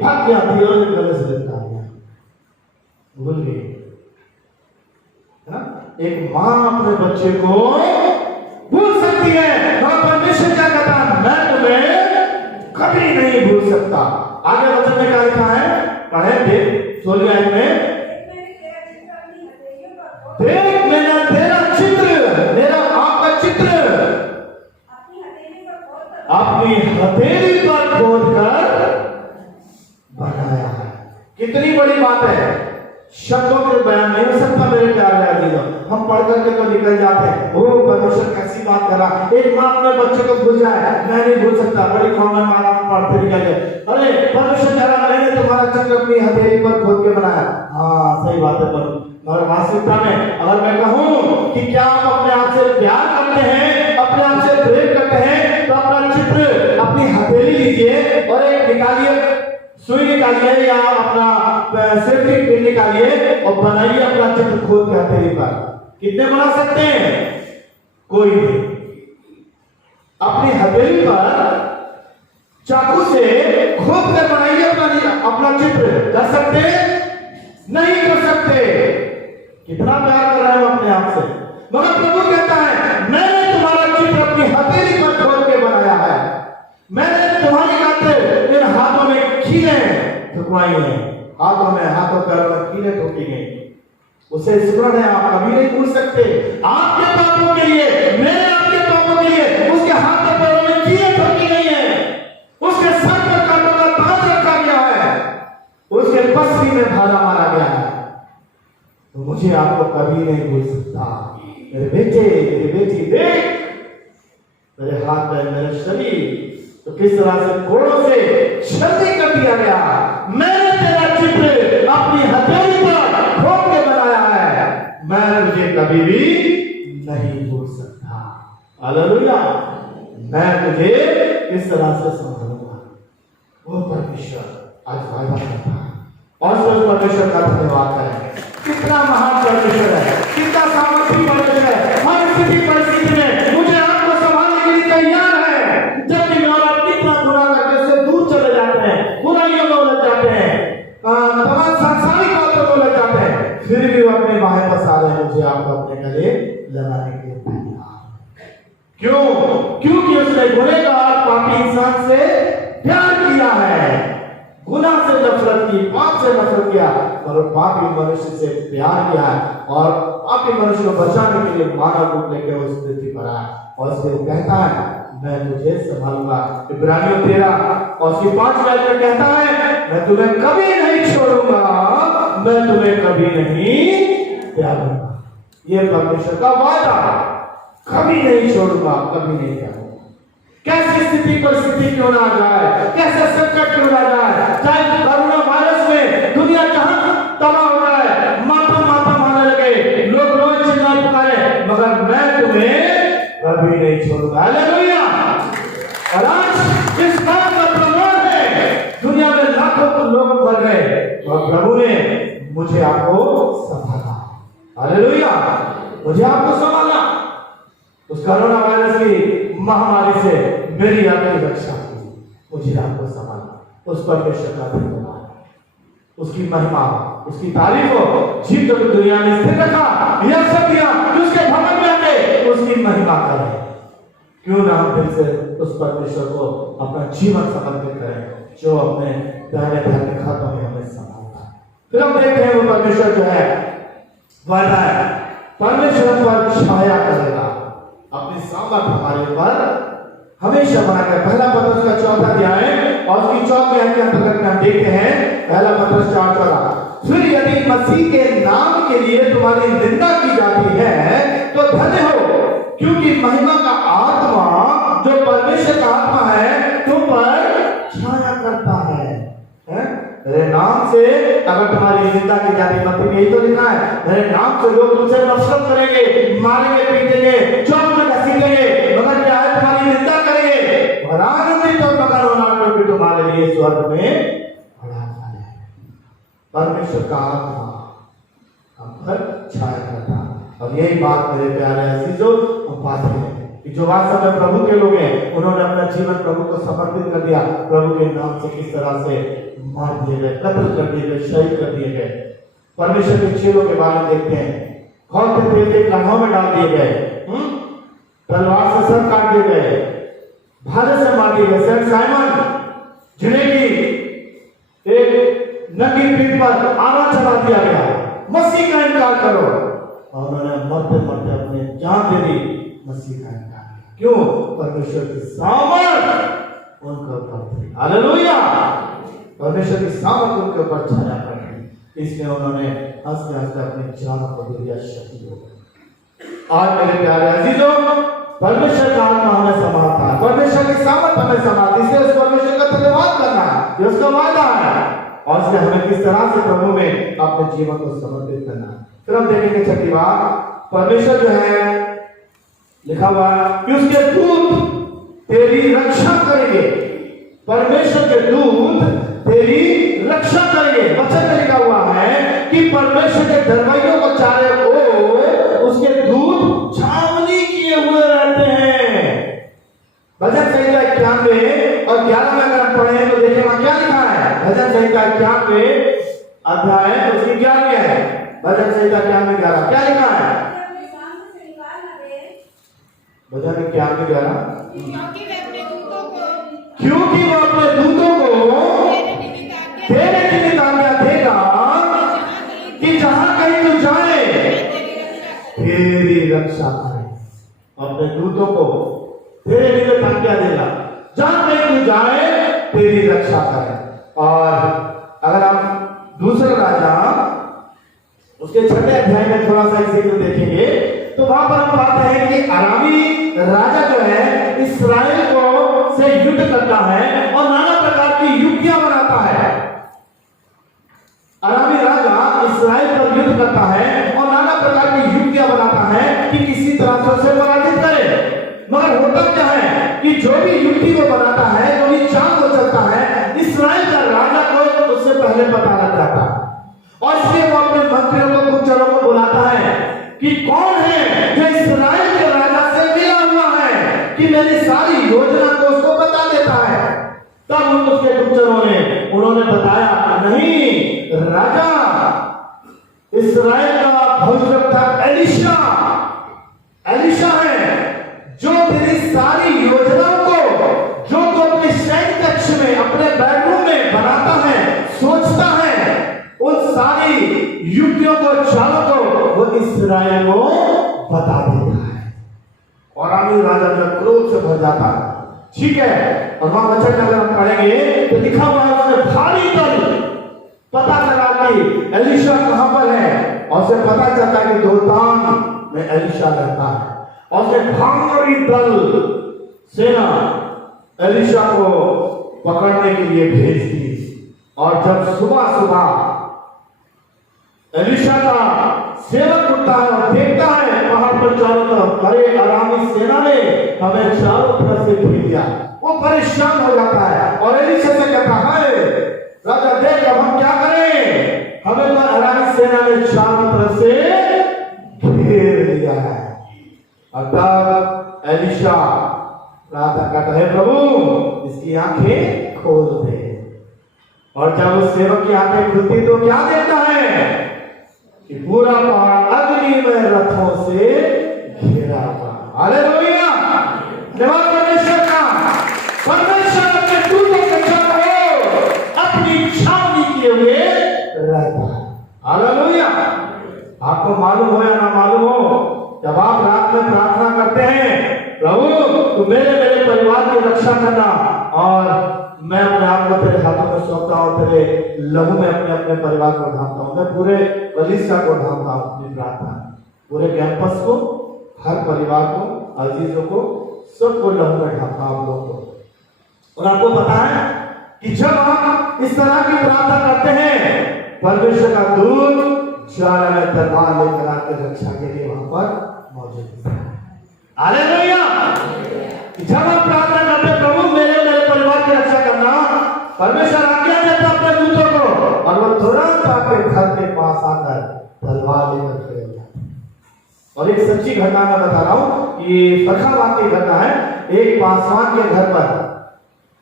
भाग गया, गले से लटका दिया, भूल गई। एक मां अपने बच्चे को भूल सकती है, मगर परमेश्वर क्या कहता है, मैं तुम्हें कभी नहीं भूल सकता। आगे वचन में क्या लिखा है, पढ़े देख 16 आयत में, देख मैंने तेरा चित्र, मेरा आपका चित्र अपनी हथेली पर खोद कर बनाया है। कितनी बड़ी बात है, शब्दों के बयान नहीं हो सकता मेरे प्यारे अजीजों। हम पढ़ करके तो निकल जाते हैं, ओ परमेश्वर कैसी बात कर रहा। एक मां अपने बच्चे को भूल जाए, मैं नहीं भूल सकता, बड़ी कॉमन बात आप पढ़ते निकल गए। अरे परमेश्वर कह रहा, मैंने तुम्हारा चित्र अपनी हथेली पर खोद के बनाया। हाँ सही बात है, मगर वास्तविकता में अगर मैं कहूं कि क्या आप अपने आप से प्यार करते हैं, अपने आप से प्रेम करते हैं, तो अपना चित्र अपनी हथेली लीजिए और एक निकालिए, सुई निकालिए या अपना सेफ्टी पिन निकालिए और बनाइए अपना चित्र खोद के हथेली पर। कितने बना सकते हैं? कोई नहीं। अपनी हथेली पर चाकू से खोद कर बनाइए अपना चित्र। कर सकते? नहीं कर सकते। कितना प्यार कर रहे हैं अपने आप से, मगर प्रभु कहता है मैंने तुम्हारा चित्र अपनी हथेली पर खोद के बनाया है। मैंने तुम्हारी खातिर इन हाथों में कीले ठुकवाई हैं, हाथों पैरों में कीले ठोकी गई। उसे स्मरण है, आप कभी नहीं भूल सकते। आपके पापों के लिए, मेरे आपके पापों के लिए उसके हाथों पैरों में कीले ठोकी गई है, उसके सर पर कांटों का ताज रखा गया है, उसके पसली में भाला मारा गया है। तो मुझे आपको कभी नहीं भूल सकता। मेरे बेटे, मेरी बेटी, देख मेरे हाथ में, मेरे शरीर तो किस तरह से कोड़ों से छलनी कर दिया गया। मैंने तेरा चित्र अपनी हथेली पर खोद के बनाया है, मैं तुझे कभी भी नहीं भूल सकता। हालेलुया। मैं तुझे किस तरह से संभालूंगा। वो परमेश्वर आज वायदा करता है और उस परमेश्वर का धन्यवाद करें। कितना महान परमेश्वर है, कितना सामर्थी परमेश्वर है। हर स्थिति परिस्थिति में मुझे आपको संभालने के लिए तैयार है। जबकि मैं और आप कितना गुनाह करके से दूर चले जाते हैं, बुराइयों में उलझ जाते हैं, तमाम सांसारिक बातों में उलझ जाते हैं, फिर भी वो अपने बाहें पसारे मुझे आपको अपने गले लगाने के लिए तैयार। क्यों? क्योंकि उसने गुनहगार पापी इंसान से प्यार किया है। गुनाह से नफरत की, पाप से नफरत किया, और पापी मनुष्य से प्यार किया और पापी मनुष्य को बचाने के लिए मानव रूप लेकर उस पृथ्वी पर आया। और उससे वो कहता है मैं तुझे संभालूंगा। इब्रानियों 13 और उसकी 5 आयत में कहता है मैं तुम्हें कभी नहीं छोड़ूंगा, मैं तुम्हें कभी नहीं त्यागूंगा। ये परमेश्वर का वादा, कभी नहीं छोड़ूंगा, कभी नहीं त्यागूंगा। कैसी स्थिति परिस्थिति क्यों ना आ जाए, कैसे संकट क्यों ना आ जाए, चाहे कोरोना वायरस में दुनिया जहां तबाह हो जाए, मातम मातम आने लगे, लोग रोज चिल्लाए पुकारे, मगर मैं तुम्हें कभी नहीं छोड़ूंगा। हालेलुया। और आज इस बात का प्रमाण है, दुनिया में लाखों लोग मर गए और प्रभु ने मुझे आपको संभाला। हालेलुया। मुझे आपको संभाला। उस कोरोना वायरस की महामारी से मेरी आपकी रक्षा की, मुझे आपको संभाला। उस परमेश्वर का धन्यवाद, उसकी महिमा, उसकी तारीफ हो। जीव जब दुनिया में स्थिर रखा, यह सब दिया कि उसके भवन में आके उसकी महिमा करें। क्यों ना हम दिल से उस परमेश्वर को अपना जीवन समर्पित करें जो अपने दाहिने धार्मिक हाथों में हमें संभालता है। फिर हम देखते हैं वो परमेश्वर जो है वादा है, परमेश्वर पर छाया करेगा, अपनी सामर्थ हमारे ऊपर हमेशा बनाकर। पहला पत्रस का 4 अध्याय और उसकी 4 के अंतर्गत हम देखते हैं, पहला पत्रस 4:14, फिर यदि मसीह के नाम के लिए तुम्हारी निंदा की जाती है तो धन्य हो, क्योंकि महिमा का आत्मा जो परमेश्वर का आत्मा है तुम पर छाया करता है। मेरे नाम से अगर तुम्हारी निंदा की जाती, मतलब यही तो लिखा है, मेरे नाम से लोग तुमसे नफरत करेंगे, मारेंगे, पीटेंगे, चौक में घसीटेंगे, मगर क्या है तुम्हारी निंदा करेंगे, और आनंदित और मगन होना, क्योंकि तुम्हारे लिए स्वर्ग में बड़ा स्थान है। परमेश्वर का आत्मा हम पर छाया करता। और यही बात मेरे प्यारे अजीजों हम पाते हैं कि जो वास्तव में प्रभु के लोग हैं, उन्होंने अपना जीवन प्रभु को समर्पित कर दिया। प्रभु के नाम से किस तरह से मार दिए गए, कत्ल कर दिए गए, शहीद कर दिए गए। परमेश्वर के चेलों के बारे में देखते हैं, खौलते तेल के कानों में डाल दिए गए, तलवार से सर काट दिए गए, भाले से मार दिए गए। सेंट साइमन जिन्हें की एक नंगी पीठ पर आना चढ़ा दिया गया, मसीह का इनकार करो, और उन्होंने मरते मरते अपने जान दे दी, मसीह का इनकार। क्यों? परमेश्वर की सामर्थ उनके ऊपर थी। हालेलुया। परमेश्वर की सामर्थ उनके ऊपर छाया कर दी, इसलिए उन्होंने हंसते हंसते अपनी जान को दे दिया, शहीद हो गए। आज मेरे प्यारे अजीजों, परमेश्वर का आत्मा हमें संभालता है, परमेश्वर की सामर्थ हमें संभालती है, इसलिए उस परमेश्वर का धन्यवाद करना है, ये उसका वादा है, और इसलिए हमें किस तरह से प्रभु में अपने जीवन को समर्पित करना है। फिर हम देखेंगे 6 बात, परमेश्वर जो है लिखा हुआ कि उसके दूत तेरी रक्षा करेंगे। परमेश्वर के दूत तेरी रक्षा करेंगे। वचन में लिखा हुआ है कि परमेश्वर के दरवाजों को चारों ओर उसके दूत छावनी किए हुए रहते हैं। भजन संहिता 91 और 11 में अगर हम पढ़ें तो देखें वहां क्या लिखा है। भजन संहिता 91 अध्याय उसकी 11 है। भजन संहिता 91 11 क्या लिखा है? भजन 91 11 क्योंकि वो अपने दूतों को तेरे निमित्त आज्ञा देगा कि जहां कहीं तू जाए तेरी रक्षा करे। अपने दूतों को तेरे निमित्त आज्ञा देगा, जहां कहीं तू जाए तेरी रक्षा करे। और अगर हम दूसरा राजा उसके 6 अध्याय में थोड़ा सा जिक्र देखेंगे तो वहां पर हम पाते हैं कि अरामी राजा जो है इस्राएल को से युद्ध करता है और नाना प्रकार की युक्तियां बनाता है। अरामी राजा इस्राएल पर युद्ध करता है और नाना प्रकार की युक्तियां बनाता है कि किसी तरह से उसे पराजित करे। मगर होता क्या है कि जो भी युक्ति वो बनाता है, जो भी चाल वो चलता है, इस्राएल का राजा को उससे पहले पता लग जाता है। और इसलिए वो अपने मंत्रियों को, गुप्तचरों को बुलाता है कि कौन है जो इस्राएल के राजा से मिला हुआ है, कि मेरी सारी योजना को उसको बता देता है। तब उसके गुप्तचरों ने उन्होंने बताया, नहीं, राजा इस्राएल का भविष्यवक्ता एलिशा है, जो तेरी सारी योजनाओं को जो तो अपने शयन कक्ष में, अपने बेडरूम में बनाता है, युक्तियों को, चालों को वो इस्राएल को बता देता है। और आमी राजा जब क्रोध से भर जाता है, ठीक है, और वहां वचन अगर हम पढ़ेंगे तो लिखा हुआ है उसने भारी दल, पता चला कि एलीशा कहां पर है, और उसे पता चलता है कि दोतान में एलीशा रहता है, और उसे भारी दल सेना एलीशा को पकड़ने के लिए भेज दी। और जब सुबह सुबह एलीशा का सेवक उठता है और देखता है पहाड़ पर चारों तरफ, अरे अरामी सेना ने हमें चारों तरफ से घेर लिया, वो परेशान हो जाता है और एलीशा से कहता है, राजा देख अब हम क्या करें, हमें तो अरामी सेना ने चारों तरफ से घेर लिया है। और तब एलीशा प्रार्थना करता है, प्रभु इसकी आंखें खोल दे। और जब उस सेवक की आंखें खुलती तो क्या देखता है कि पूरा पहाड़ अग्निमय रथों से घिरा हुआ। हालेलुया, धन्यवाद परमेश्वर का। परमेश्वर अपने दूतों के चारों अपनी छावनी किए हुए रहता है। हालेलुया। आपको मालूम हो या ना मालूम हो, जब आप रात में प्रार्थना करते हैं, प्रभु तू मेरे परिवार की रक्षा करना, और मैं अपने आप को तेरे हाथों में सौंपता हूं, तेरे लहू में अपने अपने परिवार को ढांपता हूं, मैं पूरे कलीसिया को ढांपता हूं, अपनी प्रार्थना पूरे कैंपस को, हर परिवार को, अजीजों को, सबको लहू में ढांपता हूं आप लोगों को। और आपको पता है कि जब आप इस तरह की प्रार्थना करते हैं, परमेश्वर का दूत ज्वाला में तलवार लेकर आकर रक्षा के लिए वहां पर मौजूद है। हालेलुया। जब आप प्रार्थना करते हैं, प्रभु मेरे परिवार की रक्षा करना, परमेश्वर आज्ञा देता अपने दूतों को, और वो तुरंत आपके घर के पास आकर तलवार लेकर खड़े हो जाते हैं। और एक सच्ची घटना मैं बता रहा हूं, ये फरखाबाद की घटना है। एक पासवान के घर पर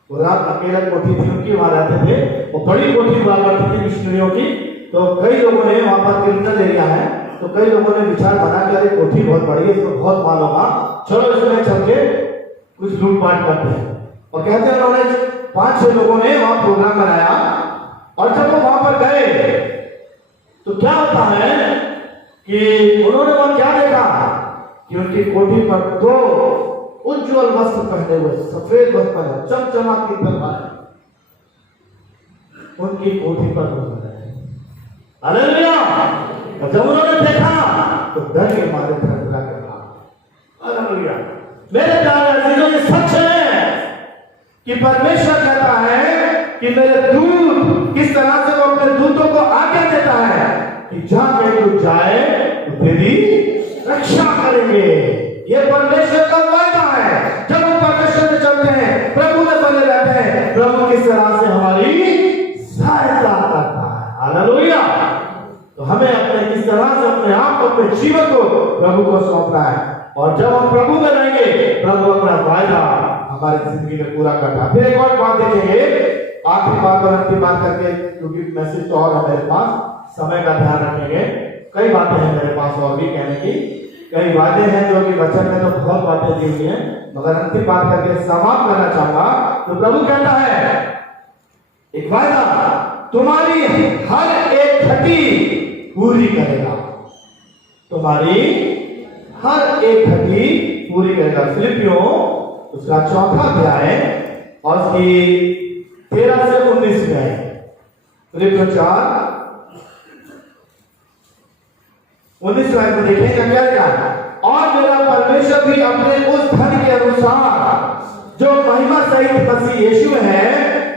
वो रात अकेला कोठी थी उनकी, वहां रहते थे, वो बड़ी कोठी हुआ करती थी मिशनरियों की। तो कई लोगों ने, वहां पर क्रिमिनल एरिया है, तो कई लोगों ने विचार बना कि अरे कोठी बहुत बड़ी है, इसमें बहुत माल होगा, चलो इसमें चल के कुछ लूटपाट करते हैं। और कहते हैं उन्होंने 5-6 लोगों ने वहां प्रोग्राम बनाया, और जब वो वहां पर गए तो क्या होता है कि उन्होंने वहां क्या देखा कि उनकी कोठी पर 2 उज्जवल वस्त्र पहने हुए, सफेद वस्त्र पहने, चमचमाती तलवार उनकी कोठी पर बन रहे हैं। हालेलुया। और जब उन्होंने देखा तो डर के मारे थरथरा के भागे। हालेलुया। मेरे प्यारे अजीजों, ये सच है कि परमेश्वर कहता है कि मेरे दूत किस तरह से वो अपने दूतों को आज्ञा देता है कि जहां कहीं तू जाए तो तेरी रक्षा करेंगे। ये परमेश्वर का वायदा है। जब हम परमेश्वर में चलते हैं, प्रभु में बने रहते हैं, प्रभु किस तरह से हमारी सहायता करता है। हालेलुया। तो हमें अपने किस तरह से अपने आप को, अपने जीवन को प्रभु को सौंपना है, और जब हम प्रभु में रहेंगे, प्रभु अपना वायदा हमारी जिंदगी में पूरा करता है। फिर एक और बात देखेंगे, आखिरी बात और अंतिम बात करके, क्योंकि मैसेज तो और है मेरे पास, समय का ध्यान रखेंगे। कई बातें हैं मेरे पास और भी कहने की, कई बातें हैं जो कि वचन में तो बहुत बातें दी हुई हैं, मगर अंतिम बात करके समाप्त करना चाहूंगा। तो प्रभु कहता है एक वायदा, तुम्हारी हर एक घटी पूरी करेगा, तुम्हारी हर एक घटी पूरी करेगा। फिलिपियों उसका 4वां अध्याय और उसकी 13 से 19 में है। फिलिपियों 4:19 में देखेंगे क्या लिखा है, और मेरा परमेश्वर भी अपने उस धन के अनुसार जो महिमा सहित मसीह यीशु में है,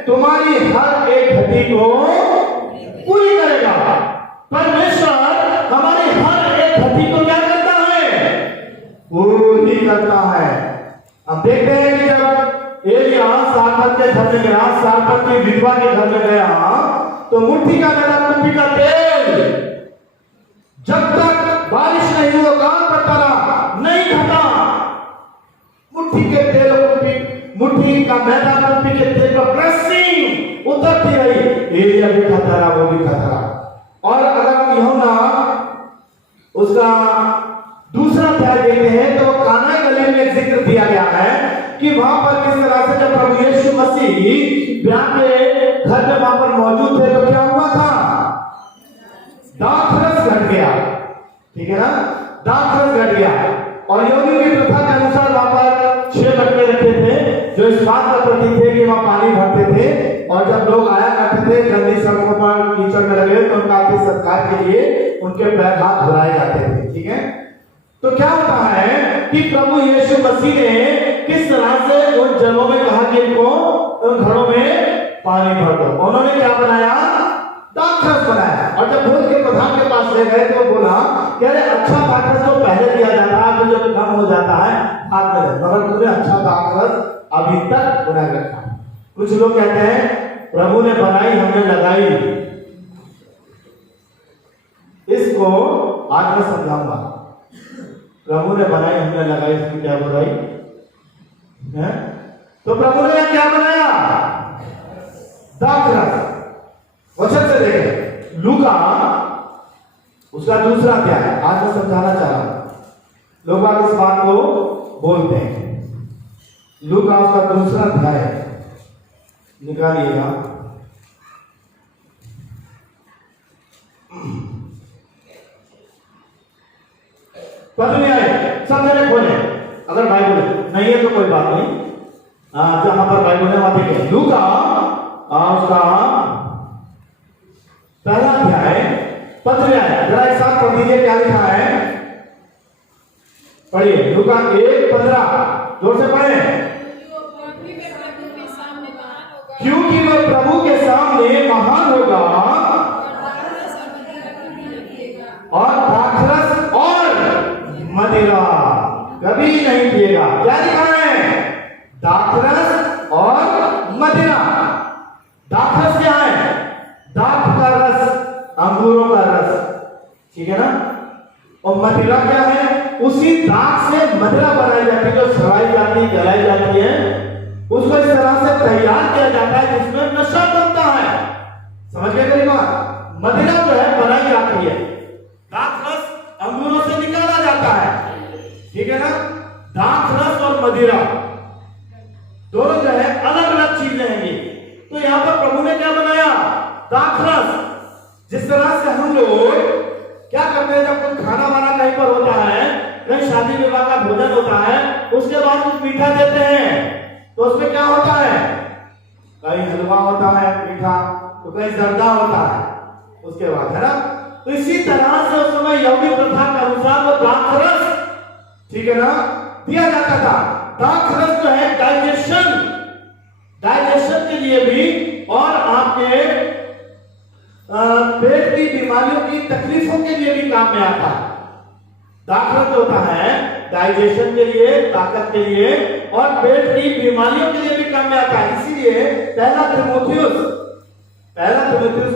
तुम्हारी हर एक घटी को पूरी करेगा। परमेश्वर हमारी हर एक घटी को क्या करता है? पूरी करता है। हम देखते हैं कि जब एलिया सारपत के घर में गया, सारपत की विधवा के घर में गया, तो मुट्ठी का मेरा कुप्पी का तेल जब तक बारिश नहीं हुआ, काम करता रहा, नहीं घटा। मुट्ठी के तेल, मुट्ठी का मैदा कुप्पी के तेल पर प्रेसिंग उतरती रही। एलिया भी खाता रहा, वो भी खाता रहा। और अगर हम यूहन्ना उसका दूसरा अध्याय देखते हैं तो काना गलील में एक जिक्र दिया गया है कि वहां पर किस तरह से जब प्रभु यीशु मसीह ब्याह के घर में वहां पर मौजूद थे तो क्या हुआ था? दाखरस दाखरस घट गया, ठीक है ना, दाखरस घट गया। और यहूदियों की प्रथा के अनुसार वहां पर 6 मटके रखे थे जो इस बात का प्रतीक थे कि वहां पानी भरते थे, और जब लोग आया करते थे गंदी सड़कों पर कीचड़ में लगे तो उनका आगे सत्कार के लिए उनके पैर हाथ धुलाए जाते थे, ठीक है। तो क्या होता है कि प्रभु यीशु मसीह ने किस तरह से उन जनों में कहा कि इनको उन घरों में पानी भर दो, उन्होंने क्या बनाया, दाखरस बनाया। और जब भोज के प्रधान के पास ले गए तो बोला कि अरे अच्छा दाखरस तो पहले दिया जाता है, तो जब कम हो जाता है हाथ में, मगर तुमने अच्छा दाखरस अभी तक बना रखा। कुछ लोग कहते हैं प्रभु ने बनाई हमने लगाई, इसको आज मैं समझाऊंगा। प्रभु ने बनाई हमने लगाई, इसकी क्या बुराई है? तो प्रभु ने क्या बनाया, दाखरस। वचन से देखें लूका उसका दूसरा अध्याय, आज मैं समझाना चाह रहा हूं, लोग बात इस बात को बोलते हैं। लूका उसका दूसरा अध्याय निकालिएगा, पद में आए, सब जने खोले, अगर बाइबल नहीं है तो कोई बात नहीं, जहां पर बाइबल है वहां देखें। लूका उसका पहला अध्याय पद में आए, जरा एक साथ पढ़ दीजिए क्या लिखा है, पढ़िए लूका 1:15, जोर से पढ़े। क्योंकि वह प्रभु के सामने महान होगा और दाखरस और मदिरा कभी नहीं पिएगा। क्या लिखा है, दाखरस और मदिरा। दाखरस क्या है, दाख का रस, अंगूरों का रस, ठीक है ना। और मदिरा क्या है, उसी दाख से मदिरा बनाई जाती है, जो सड़ाई जाती है, गलाई जाती है, उसको इस तरह से तैयार किया जाता है जिसमें नशा बनता है। समझ गए मेरी बात? मदिरा जो है बनाई जाती है, दाखरस अंगूरों से निकाला जाता है, ठीक है ना। दाखरस और मदिरा दोनों जो है अलग अलग चीजें हैं ये। तो यहां पर प्रभु ने क्या बनाया, दाखरस। जिस तरह से हम लोग क्या करते हैं, जब कोई खाना वाना कहीं पर होता है, कहीं शादी विवाह का भोजन होता है, उसके बाद कुछ मीठा देते हैं, तो उसमें क्या होता है, कहीं हलवा होता है मीठा, तो कहीं जर्दा होता है उसके बाद, है ना। तो इसी तरह से उस समय यहूदी प्रथा के अनुसार वो दाखरस, ठीक है ना, दिया जाता था। दाखरस जो है डाइजेशन के लिए भी और आपके पेट की बीमारियों की तकलीफों के लिए भी काम में आता है। दाखरस होता है डाइजेशन के लिए, ताकत के लिए और पेट की बीमारियों के लिए भी काम में आता है। इसीलिए पहला तीमुथियुस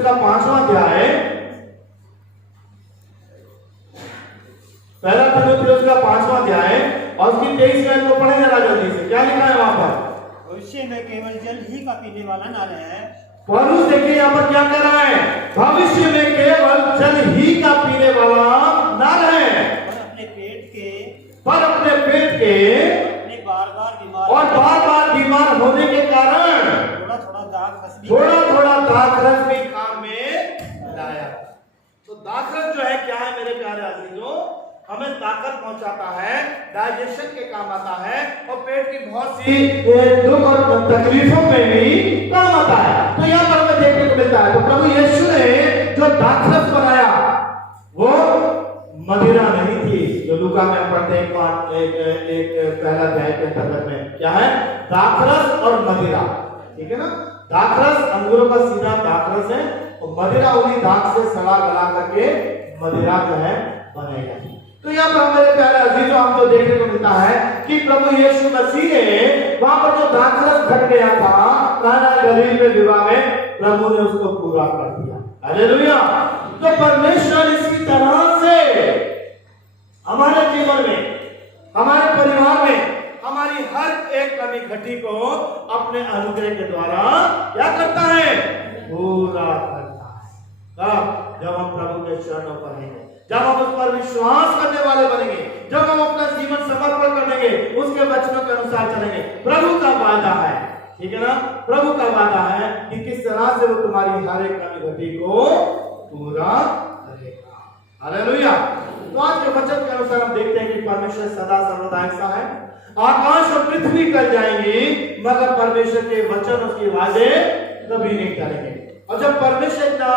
का 5वां अध्याय, पहला तीमुथियुस का 5वां अध्याय और उसकी 23 में को पढ़े जरा जल्दी से, क्या लिखा है वहां पर, भविष्य में केवल जल ही का पीने वाला न रहे। पौलुस देखिए यहाँ पर क्या कह रहा है, भविष्य में केवल जल ही का पीने वाला ना रहे, पर अपने पेट के बार बार बीमार होने के कारण थोड़ा थोड़ा दाखरस भी काम में लाया। तो दाखरस जो है क्या है मेरे प्यारे अजीजों, हमें ताकत पहुंचाता है, डाइजेशन के काम आता है और पेट की बहुत सी दुख और तकलीफों में भी काम आता है। तो यहाँ पर हमें देखने को मिलता है, तो प्रभु यीशु ने जो दाखरस बनाया वो मदिरा नहीं थी, जो लूका में पढ़ते हैं एक पहला अध्याय के अंतर्गत में, क्या है, दाखरस और मदिरा, ठीक है ना। दाखरस अंगूरों का सीधा दाखरस है और मदिरा उन्हीं दाख से सड़ा गला करके मदिरा जो है बनेगा। तो यहाँ पर हमारे प्यारे अजीजों हम जो देखने को मिलता है कि प्रभु यीशु मसीह ने वहां पर जो दाखरस घट गया था काना गलील में विवाह में, प्रभु ने उसको पूरा कर दिया। हालेलुया। तो परमेश्वर इसी तरह से हमारे जीवन में, हमारे परिवार में, हमारी हर एक कमी घटी को अपने अनुग्रह के द्वारा क्या करता है, पूरा करता है। जब हम प्रभु के चरणों पर रहेंगे, जब हम उस पर विश्वास करने वाले बनेंगे, जब हम अपना जीवन समर्पण करेंगे, उसके वचनों के अनुसार चलेंगे। प्रभु का वादा है, ठीक है ना, प्रभु का वादा है कि किस तरह से वो तुम्हारी हर एक कमी घटी को पूरा करेगा। हालेलुया। तो आज के वचन के अनुसार हम देखते हैं कि परमेश्वर सदा सर्वदा ऐसा है। आकाश और पृथ्वी टल जाएंगी मगर परमेश्वर के वचन उसके वादे कभी नहीं टलेंगे। और जब परमेश्वर का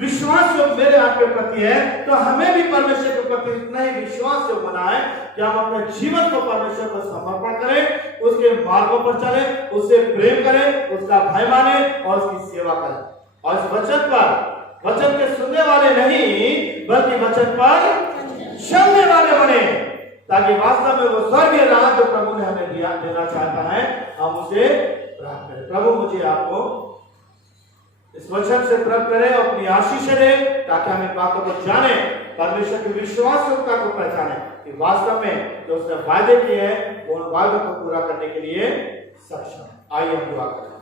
विश्वास जो मेरे आपके प्रति है तो हमें भी परमेश्वर के प्रति इतना ही विश्वास जो बना है कि हम अपने जीवन को परमेश्वर को समर्पण करें, उसके मार्गों पर चलें, उससे प्रेम करें, उसका भय माने और उसकी सेवा करें। और इस वचन पर, वचन के सुनने वाले नहीं बल्कि वचन पर चलने वाले बने, ताकि वास्तव में वो स्वर्गीय राज जो प्रभु ने हमें देना चाहता है हम उसे प्राप्त करें। प्रभु मुझे आपको इस वचन से प्राप्त करें और अपनी आशीष दे, ताकि हम इन बातों को जाने, परमेश्वर की विश्वासयोग्यता को पहचाने कि वास्तव में जो उसने वायदे किए हैं वो उन वायदों को पूरा करने के लिए सक्षम है। आइए हम दुआ करें।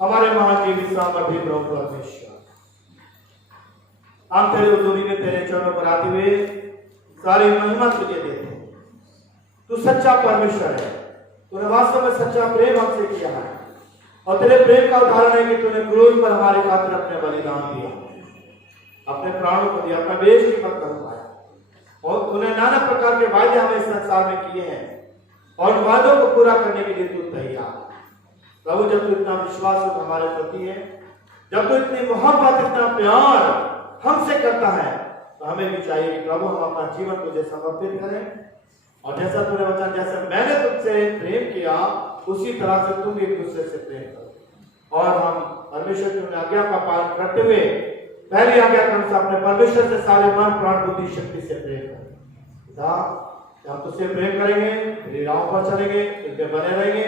हमारे महान जीवी सामर्थ्य प्रभु परमेश्वर, हम तेरे हुजूरी में तेरे चरणों पर आते हुए सारी महिमा तुझे देते हैं। तू सच्चा परमेश्वर है, तूने वास्तव में सच्चा प्रेम हमसे किया है और तेरे प्रेम का उदाहरण है कि तूने क्रूस पर हमारे खातिर अपने बलिदान दिया, अपने प्राणों को दिया, अपना बेश कीमत करवाया और तूने नाना प्रकार के वायदे हमें इस संसार में किए हैं और उन वादों को पूरा करने के लिए तू तैयार। प्रभु जब तू इतना विश्वास हमारे प्रति है, जब तू इतनी मोहब्बत, इतना प्यार हमसे करता है, तो हमें भी चाहिए कि प्रभु हम अपना जीवन तुझे समर्पित करें और जैसा तूने वचन, जैसे मैंने तुझसे प्रेम किया उसी तरह से तुम एक दूसरे से प्रेम करो। और हम परमेश्वर की आज्ञा का पालन करते हुए पहली आज्ञा के अनुसार अपने परमेश्वर से सारे मन प्राण बुद्धि शक्ति से प्रेम करें। हम तुझसे प्रेम करेंगे, तेरी राहों पर चलेंगे, तुझे बने रहेंगे,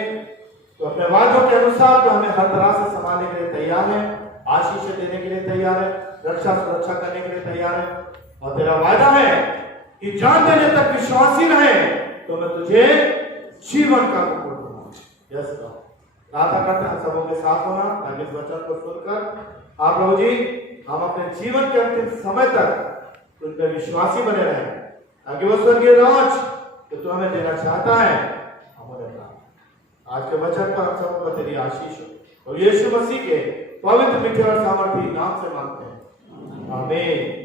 तो अपने वादों के अनुसार तो हमें हर तरह से संभालने के लिए तैयार है, आशीष देने के लिए तैयार है, रक्षा सुरक्षा करने के लिए तैयार है। और तेरा वायदा है कि जान देने तक विश्वासी रहे तो मैं तुझे जीवन का मुकुट दूंगा। यस गॉड, प्रार्थना करते हैं सबों के साथ होना, ताकि इस वचन को सुनकर आप प्रभु जी हम अपने जीवन के अंतिम समय तक तुझ पे विश्वासी बने रहे, ताकि वो स्वर्गीय राज जो तू हमें देना चाहता है हमारे प्राप्त। आज के वचन पर हम सबों को तेरी आशीष हो और यीशु मसीह के पवित्र मीठे और सामर्थी नाम से मांगते हैं, आमीन।